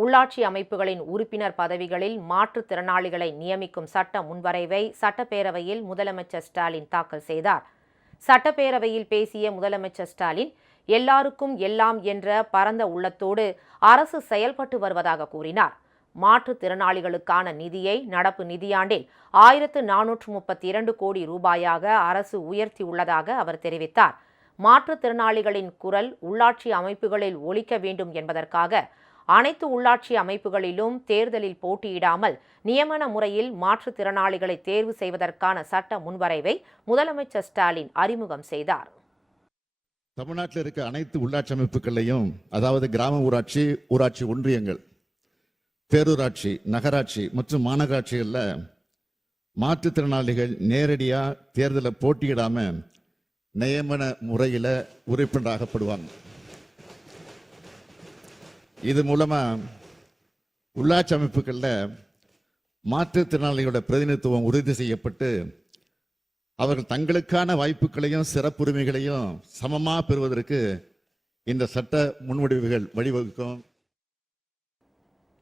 உள்ளாட்சி அமைப்புகளின் உறுப்பினர் பதவிகளில் மாற்றுத்திறனாளிகளை நியமிக்கும் சட்ட முன்வரைவை சட்டப்பேரவையில் முதலமைச்சர் ஸ்டாலின் தாக்கல் செய்தார். சட்டப்பேரவையில் பேசிய முதலமைச்சர் ஸ்டாலின் எல்லாருக்கும் எல்லாம் என்ற பரந்த உள்ளத்தோடு அரசு செயல்பட்டு வருவதாக கூறினார். மாற்றுத்திறனாளிகளுக்கான நிதியை நடப்பு நிதியாண்டில் ஆயிரத்து நானூற்று முப்பத்தி இரண்டு கோடி ரூபாயாக அரசு உயர்த்தியுள்ளதாக அவர் தெரிவித்தார். மாற்றுத்திறனாளிகளின் குரல் உள்ளாட்சி அமைப்புகளில் ஒழிக்க வேண்டும் என்பதற்காக அனைத்து உள்ளாட்சி அமைப்புகளிலும் தேர்தலில் போட்டியிடாமல் நியமன முறையில் மாற்றுத்திறனாளிகளை தேர்வு செய்வதற்கான சட்ட முன்வரைவை முதலமைச்சர் ஸ்டாலின் அறிமுகம் செய்தார். தமிழ்நாட்டில் இருக்க அனைத்து உள்ளாட்சி அமைப்புகளையும் அதாவது கிராம ஊராட்சி ஊராட்சி ஒன்றியங்கள் பேரூராட்சி நகராட்சி மற்றும் மாநகராட்சிகளில் மாற்றுத்திறனாளிகள் நேரடியாக தேர்தலில் போட்டியிடாமல் நியமன முறையில் உறுப்பினராகப்படுவாங்க. இது மூலமாக உள்ளாட்சி அமைப்புகளில் மாற்றுத்திறனாளிகளோட பிரதிநிதித்துவம் உறுதி செய்யப்பட்டு அவர்கள் தங்களுக்கான வாய்ப்புகளையும் சிறப்புரிமைகளையும் சமமாக பெறுவதற்கு இந்த சட்ட முன்வடிவுகள் வழிவகுக்கும்.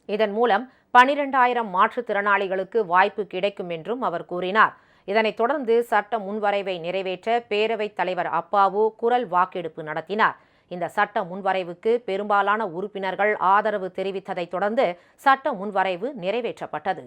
இதன் மூலம் பனிரெண்டாயிரம் மாற்றுத்திறனாளிகளுக்கு வாய்ப்பு கிடைக்கும் என்றும் அவர் கூறினார். இதனைத் தொடர்ந்து சட்ட முன்வரைவை நிறைவேற்ற பேரவைத் தலைவர் அப்பாவு குரல் வாக்கெடுப்பு நடத்தினார். இந்த சட்ட முன்வரைவுக்கு பெரும்பாலான உறுப்பினர்கள் ஆதரவு தெரிவித்ததைத் தொடர்ந்து சட்ட முன்வரைவு நிறைவேற்றப்பட்டது.